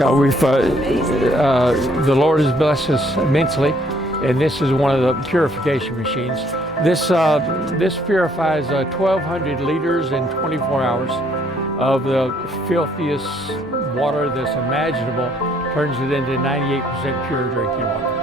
Yeah, the Lord has blessed us immensely, and this is one of the purification machines. This purifies 1,200 liters in 24 hours of the filthiest water that's imaginable, turns it into 98% pure drinking water.